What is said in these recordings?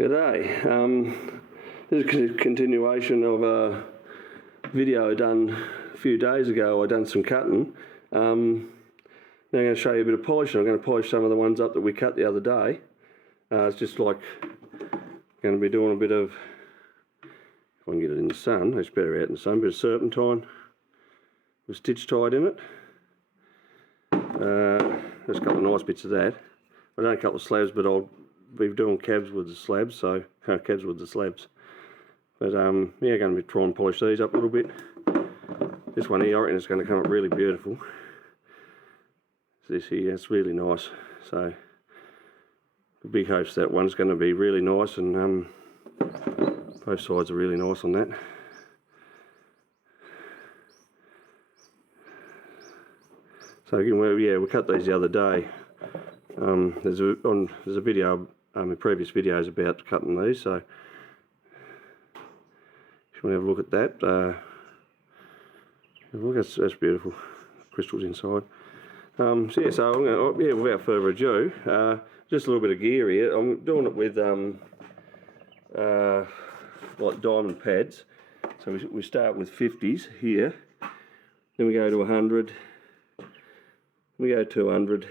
G'day. This is a continuation of a video I done a few days ago. I done some cutting. Now I'm going to show you a bit of polishing. I'm going to polish some of the ones up that we cut the other day. It's just like going to be doing a bit of, if I can get it in the sun, it's better out in the sun, a bit of serpentine with stitch tied in it. There's a couple of nice bits of that. I've done a couple of slabs, but I'll be doing cabs with the slabs, so cabs with the slabs. But yeah, going to be trying to polish these up a little bit. This one here, I reckon it's going to come up really beautiful. This here, it's really nice. So the big hopes that one's going to be really nice, and both sides are really nice on that. So again, we cut these the other day. There's a video in previous videos about cutting these, so if you want to have a look at that, look, that's beautiful, crystals inside. So yeah, so I'm gonna, without further ado, just a little bit of gear here. I'm doing it with like diamond pads. So we start with 50s here, then we go to 100, we go 200,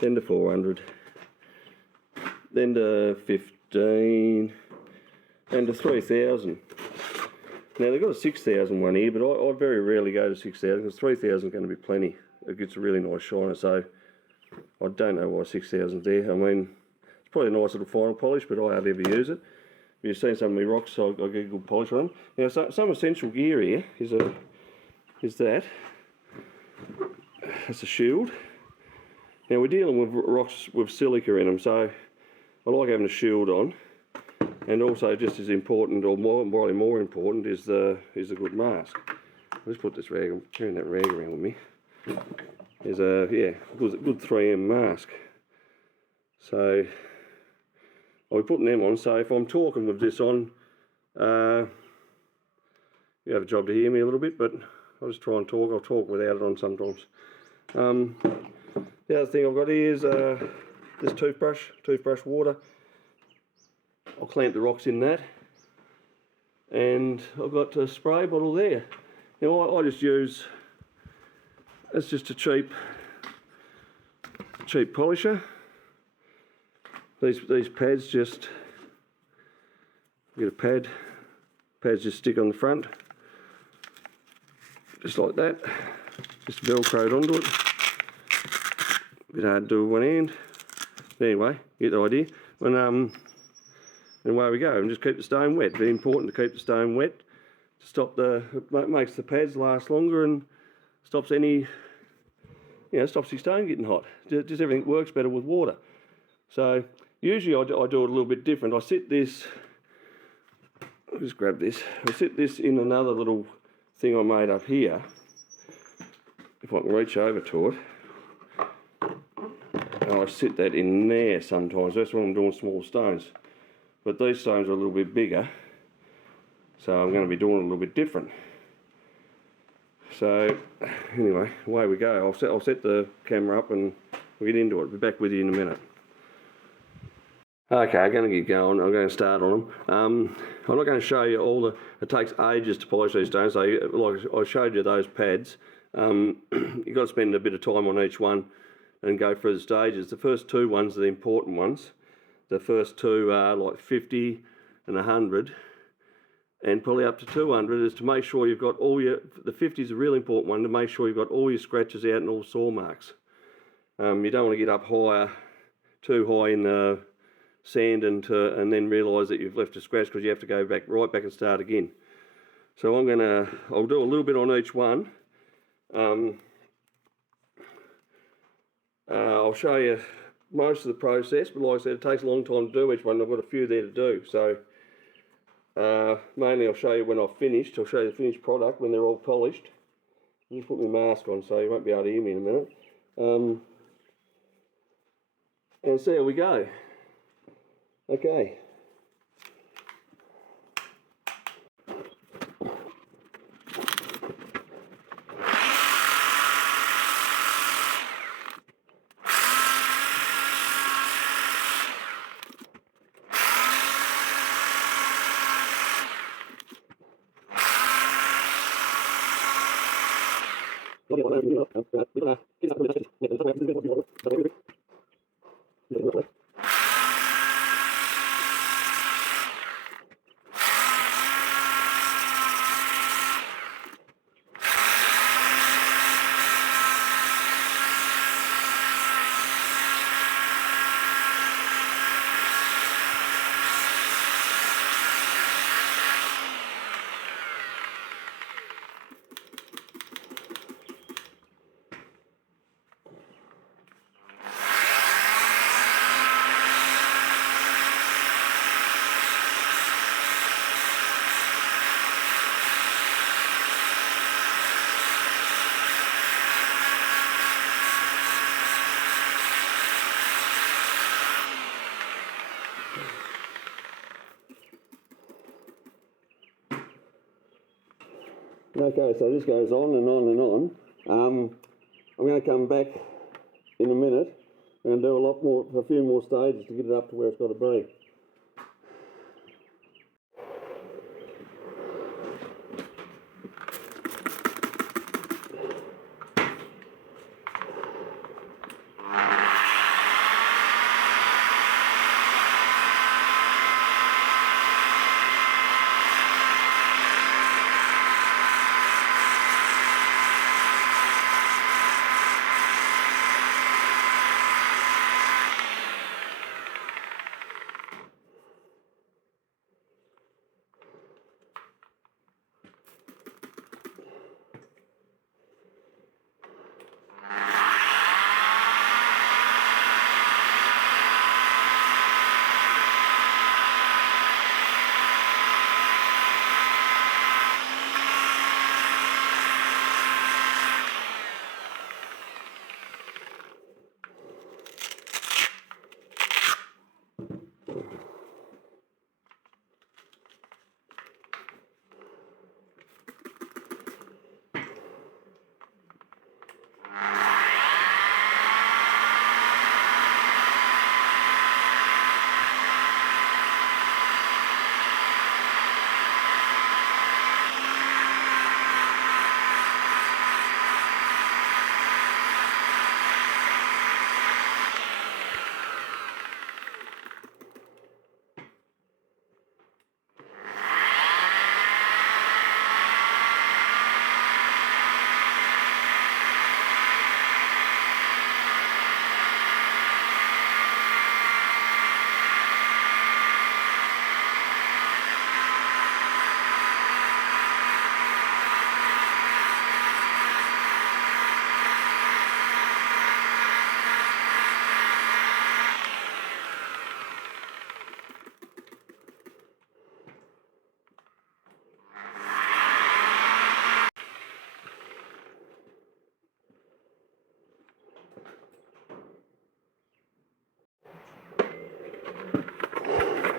then to 400, then to 15, and to 3000. Now they've got a 6000 one here, but I very rarely go to 6000 because 3000 is going to be plenty. It gets a really nice shiner, so I don't know why 6000 there. I mean, it's probably a nice little final polish, but I hardly ever use it. If you've seen some of my rocks, so I get a good polish on them. Now, some essential gear here is that. That's a shield. Now we're dealing with rocks with silica in them, so I like having a shield on. And also, just as important, or probably more important, is the good mask. I'll just put this rag, I'm carrying that rag around with me. There's a good 3M mask. So I'll be putting them on. So if I'm talking with this on, you have a job to hear me a little bit, but I'll just try and talk. I'll talk without it on sometimes. The other thing I've got here is this toothbrush water. I'll clamp the rocks in that, and I've got a spray bottle there. Now I just use, it's just a cheap polisher. These pads, just get a pad, pads just stick on the front, just like that, just velcroed onto it. A bit hard to do with one hand, but anyway, you get the idea. And away we go, and just keep the stone wet. Very important to keep the stone wet to stop it makes the pads last longer and stops any, stops the stone getting hot. Just everything works better with water. So usually I do it a little bit different. I sit this, I'll just grab this, I sit this in another little thing I made up here, if I can reach over to it. And I sit that in there sometimes. That's when I'm doing small stones. But these stones are a little bit bigger, so I'm going to be doing it a little bit different. So anyway, away we go. I'll set the camera up and we'll get into it. I'll be back with you in a minute. Okay, I'm going to get going. I'm going to start on them. I'm not going to show you it takes ages to polish these stones. So like I showed you those pads, you've got to spend a bit of time on each one and go through the stages. The first two ones are the important ones. The first two are like 50 and 100, and probably up to 200 is to make sure you've got the 50 is a really important one, to make sure you've got all your scratches out and all saw marks. You don't want to get up too high in the sand and then realise that you've left a scratch, because you have to go right back and start again. So I'll do a little bit on each one. I'll show you most of the process, but like I said, it takes a long time to do each one. I've got a few there to do, so mainly I'll show you when I've finished. I'll show you the finished product when they're all polished. I'll just put my mask on so you won't be able to hear me in a minute. And so there we go. Okay. Okay, so this goes on and on and on. I'm going to come back in a minute and do a few more stages to get it up to where it's got to be.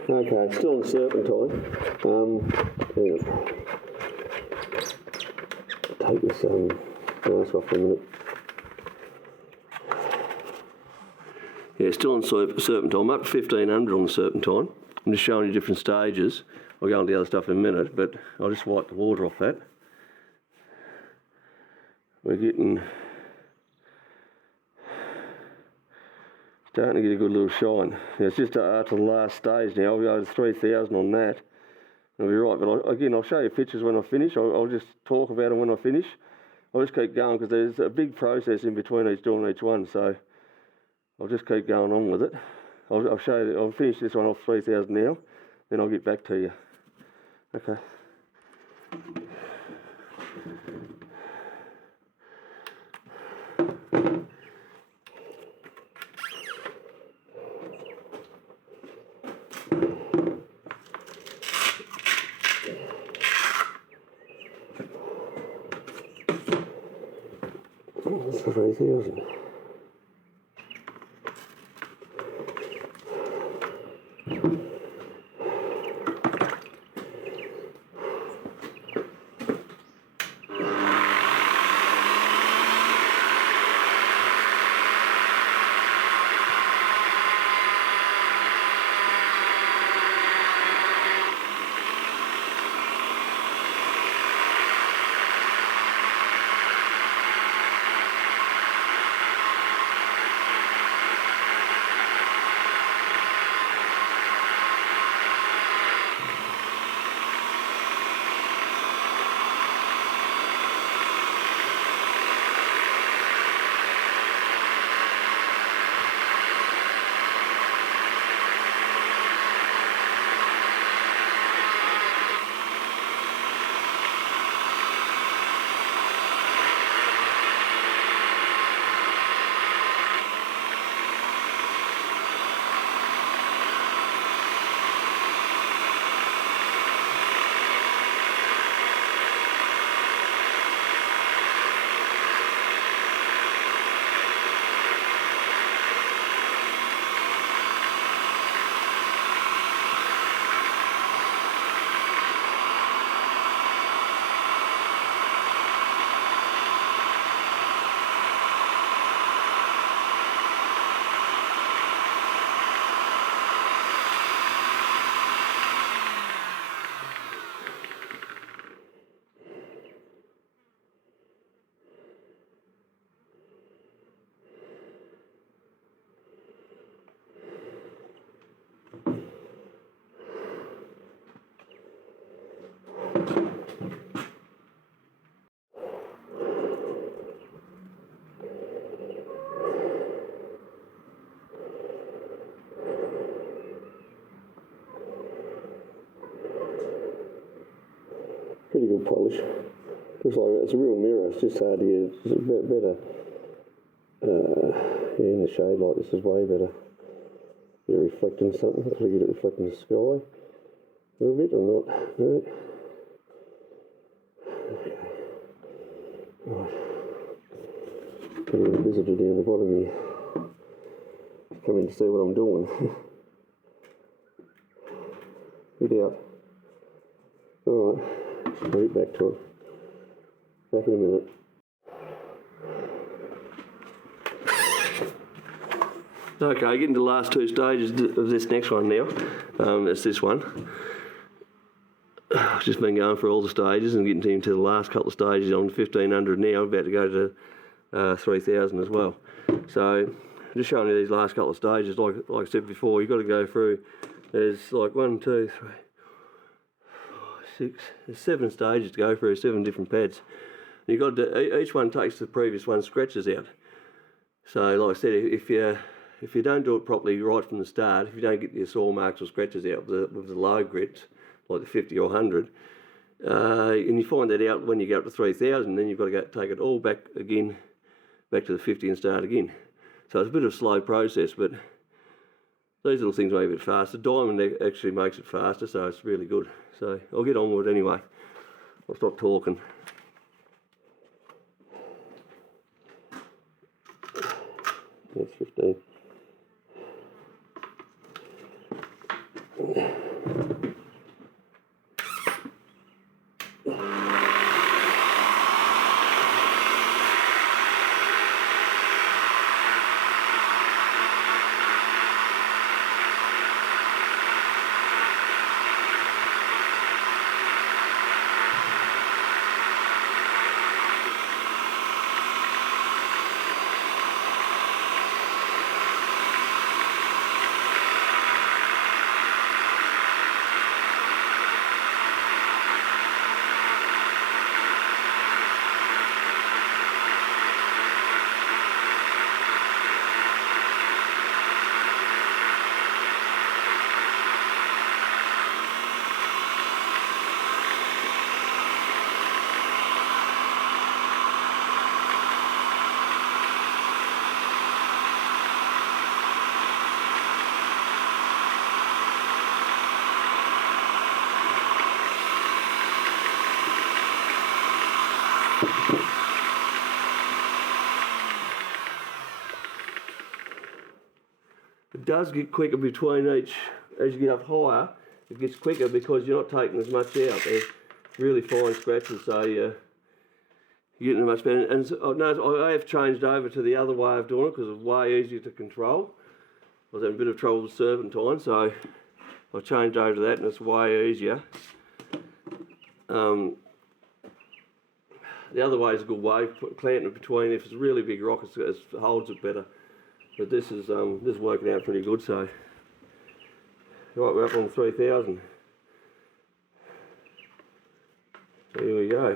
Okay, still on the Serpentine. Yeah. Take this glass off for a minute. Yeah, still on Serpentine. I'm up to 1500 on the Serpentine. I'm just showing you different stages. I'll go on to the other stuff in a minute, but I'll just wipe the water off that. We're starting to get a good little shine. Yeah, it's just after the last stage now. I'll go to 3000 on that. I'll be right, but again, I'll show you pictures when I finish. I'll just talk about them when I finish. I'll just keep going because there's a big process in between doing each one, so I'll just keep going on with it. I'll show you. I'll finish this one off 3000 now, then I'll get back to you. Okay. Oh, that's 3000. pretty good polish. Looks like it's a real mirror. It's just hard to get. It's a bit better. Yeah, in the shade like this is way better. You're reflecting something. Hopefully get it reflecting the sky a little bit or not. No. Okay. Right. Got a little visitor down the bottom here. Come in to see what I'm doing. Get out. Alright, I'll get back to it. Back in a minute. Okay, getting to the last two stages of this next one now. It's this one. I've just been going through all the stages and getting into the last couple of stages. I'm 1500 now, about to go to 3000 as well. So, just showing you these last couple of stages. Like I said before, you've got to go through. There's like 1, 2, 3, 4, 6. There's 7 stages to go through, 7 different pads. You've got to, each one takes the previous one scratches out. So, like I said, if you don't do it properly right from the start, if you don't get your saw marks or scratches out with the low grits, like the 50 or 100, and you find that out when you get up to 3000, then you've got to take it all back again, back to the 50 and start again. So it's a bit of a slow process, but these little things make it a bit faster. Diamond actually makes it faster, so it's really good. So I'll get on with it anyway. I'll stop talking. That's 15. It does get quicker between each, as you get up higher, it gets quicker because you're not taking as much out. They're really fine scratches, so you're getting much better. And so, no, I have changed over to the other way of doing it because it's way easier to control. I was having a bit of trouble with Serpentine, so I changed over to that and it's way easier. The other way is a good way, planting it between. If it's a really big rock, it holds it better. But this is working out pretty good, so right, we're up on 3000. So here we go.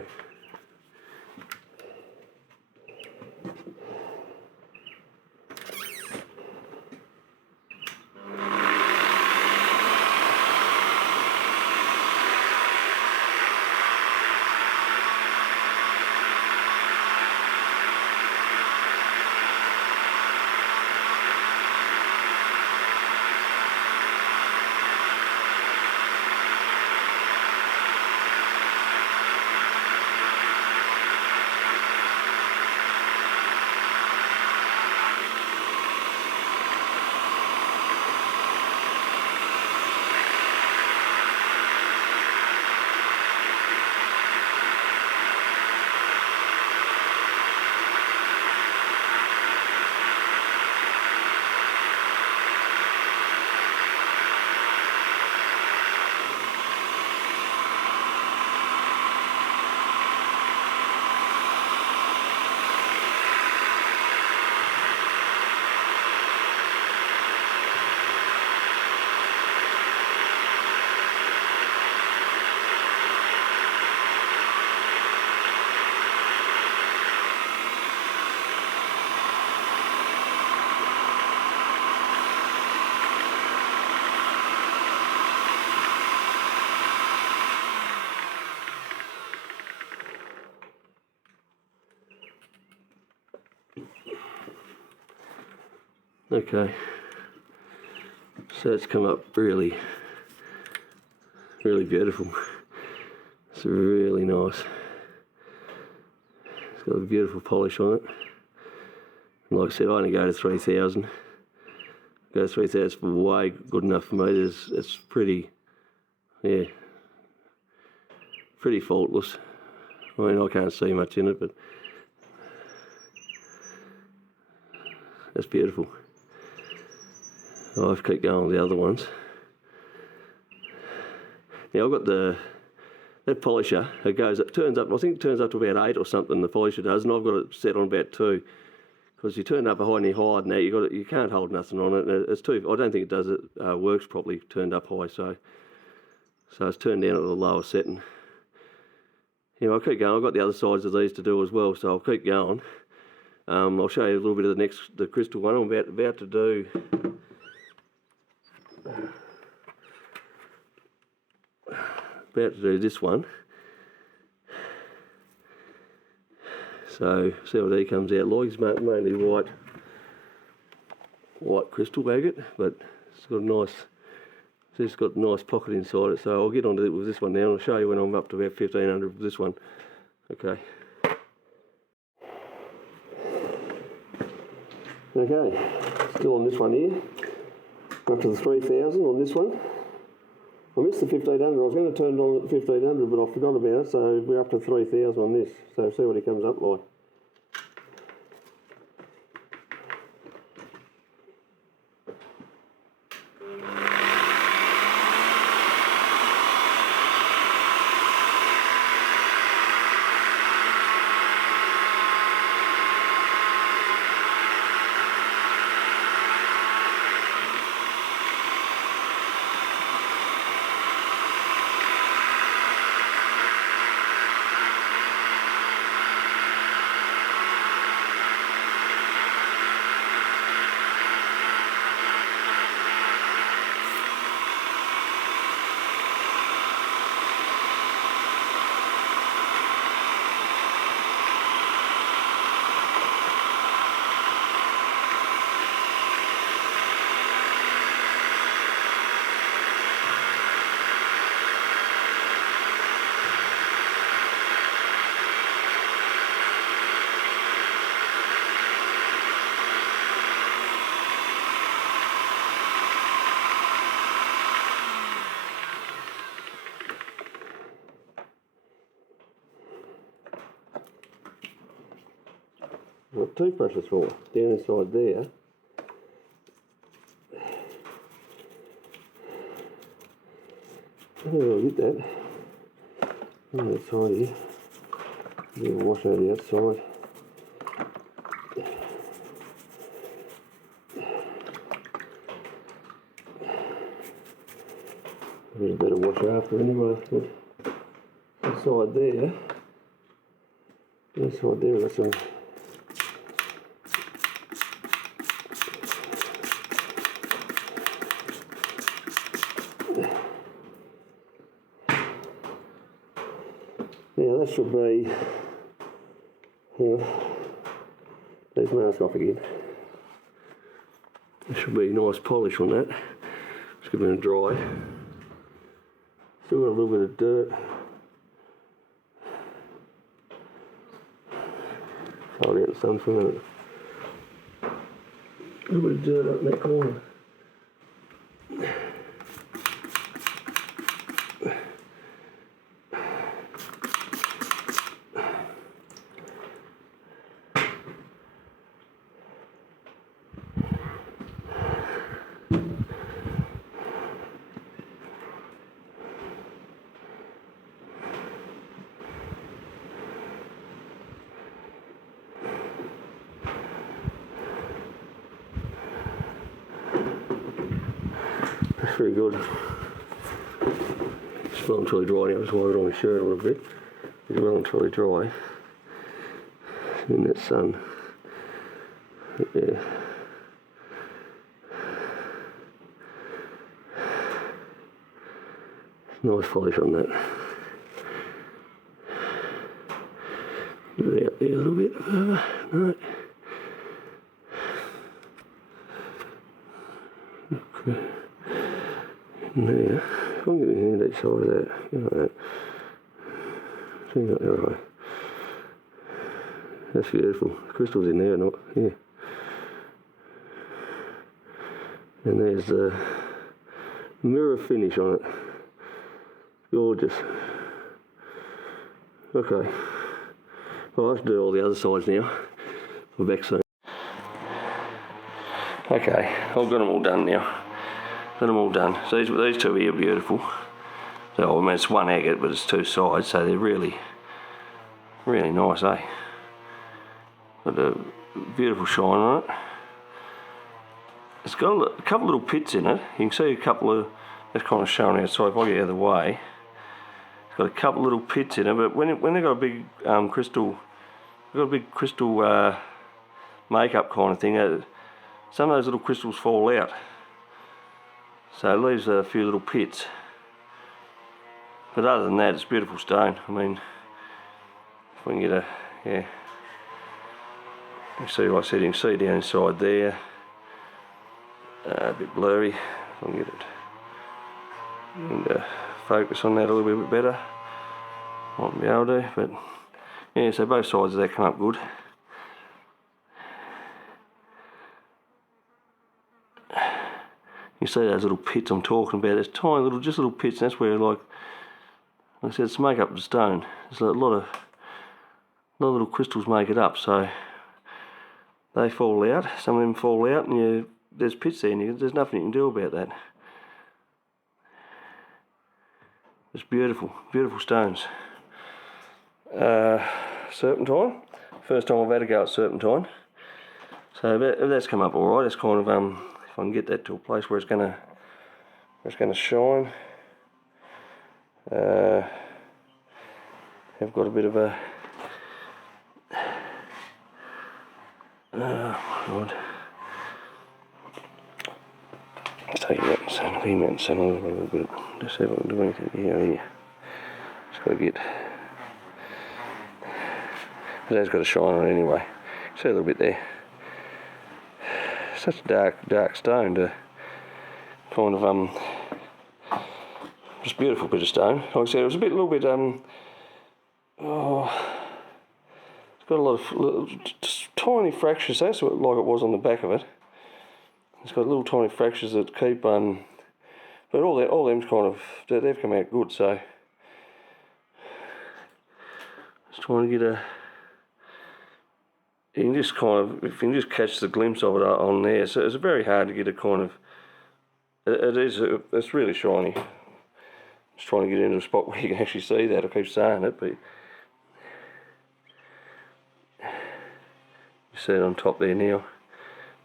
Okay, so it's come up really beautiful. It's really nice. It's got a beautiful polish on it. And like I said, I only go to 3,000. Go to 3,000 is way good enough for me. It's pretty, yeah, pretty faultless. I mean, I can't see much in it, but that's beautiful. I'll have to keep going with the other ones. Now I've got that polisher. It turns up. I think it turns up to about 8 or something. The polisher does, and I've got it set on about 2. Because you turn up a high and higher than that, you can't hold nothing on it. It's too. I don't think it does it works properly turned up high. So it's turned down at the lower setting. I'll keep going. I've got the other sides of these to do as well, so I'll keep going. I'll show you a little bit of the crystal one. I'm about to do. About to do this one. So see what he comes out like. It's mainly white crystal agate, but it's got a nice pocket inside it. So I'll get onto it with this one now, and I'll show you when I'm up to about 1,500 with this one. Okay. Okay, still on this one here. Up to the 3,000 on this one. I missed the 1,500. I was going to turn it on at 1,500, but I forgot about it. So we're up to 3,000 on this. So see what he comes up like. Got 2 pressure for down inside there. I'll get that. On that side here. Get a wash out the outside. A bit better wash after anyway. But inside there, I've got some. Now that should be, let's mask off again. There should be nice polish on that. Just give it a dry. Still got a little bit of dirt. Hold out the sun for a minute. A little bit of dirt up in that corner. That's very good. It's well and truly dry now. Just wipe it on my shirt a little bit. It's well and truly dry. In that sun. Yeah. Nice polish on that. Get it out there a little bit. No. there. I'm getting in each side of that. You know that. See that the other way. That's beautiful. Crystal's in there, not here. And there's the mirror finish on it. Gorgeous. Okay. Well, I have to do all the other sides now. We're back soon. Okay, I've got them all done now. Got them all done. So these two here are beautiful. So, I mean, it's one agate, but it's two sides, so they're really, really nice, eh? Got a beautiful shine on it. It's got a couple of little pits in it. You can see a couple of, that's kind of showing outside. If I get out of the way, it's got a couple of little pits in it. But when they've got a big crystal, they've got a big crystal makeup kind of thing. Some of those little crystals fall out, so it leaves a few little pits. But other than that, it's a beautiful stone. I mean, if we can get yeah. You see, like I said, you can see down inside there. A bit blurry. If I can get it and focus on that a little bit better. Might be able to, but yeah. So both sides of that come up good. You see those little pits I'm talking about. There's tiny little, just little pits. And that's where, like I said, it's to make up the stone. There's a lot of little crystals make it up. So they fall out. Some of them fall out, and there's pits there, and there's nothing you can do about that. It's beautiful, beautiful stones. Serpentine. First time I've had a go at serpentine. So that's come up all right. It's kind of if I can get that to a place where it's gonna shine. I've got a bit of a God. Let's take that and sun, clean that and sun a little bit. Just see if I can do anything here. Just got to get. But that's got to shine on it anyway. See a little bit there. Such a dark stone to kind of just beautiful bit of stone. Like I said, it was a little bit it's got a lot of just tiny fractures. That's what, like it was on the back of it. It's got little tiny fractures that keep but all them kind of they've come out good. So just trying to get you can just kind of, if you can just catch the glimpse of it on there. So it's very hard to get a kind of, it's really shiny. Just trying to get into a spot where you can actually see that. I keep saying it, but you see it on top there now.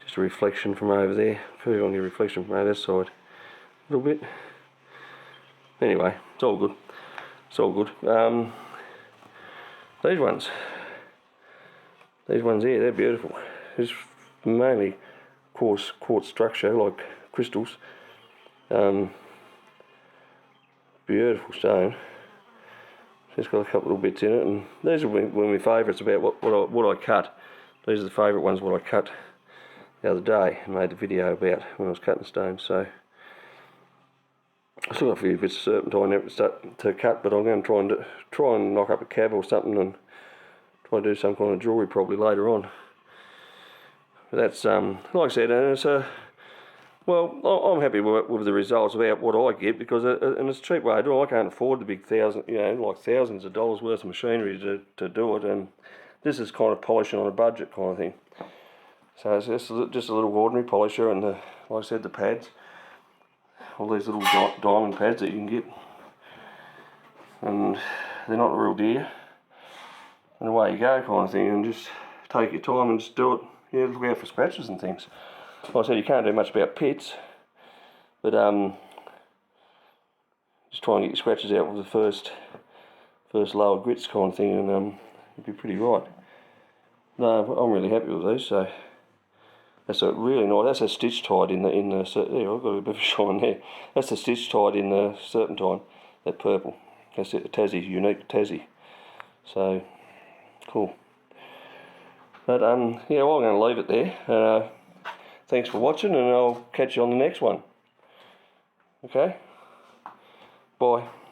Just a reflection from over there. Feel on your reflection from over that side. A little bit. Anyway, it's all good. It's all good. These ones here, they're beautiful. It's mainly quartz structure, like crystals. Beautiful stone. It's got a couple little bits in it, and these are one of my favourites about what I cut. These are the favourite ones what I cut the other day and made the video about when I was cutting stones. So I still got a few bits of serpentine there to cut, but I'm going to try and knock up a cab or something and try to do some kind of jewellery probably later on. But that's like I said, and it's well, I'm happy with the results about what I get, because and it's a cheap way to do it. I can't afford the big thousands of dollars worth of machinery to do it, and this is kind of polishing on a budget kind of thing. So it's just a little ordinary polisher, and like I said, the pads, all these little diamond pads that you can get, and they're not real dear. And away you go kind of thing, and just take your time and just do it. Yeah, look out for scratches and things. Like I said, you can't do much about pits, but just try and get your scratches out with the first lower grits kind of thing, and you'll be pretty right. No, I'm really happy with these. So that's a really nice. That's a stitch tied in the. There, I've got a bit of a shine there. That's the stitch tied in the Serpentine. That purple. That's it. Tassie, unique Tassie. So cool. But yeah, well, I'm going to leave it there. Thanks for watching, and I'll catch you on the next one. Okay? Bye.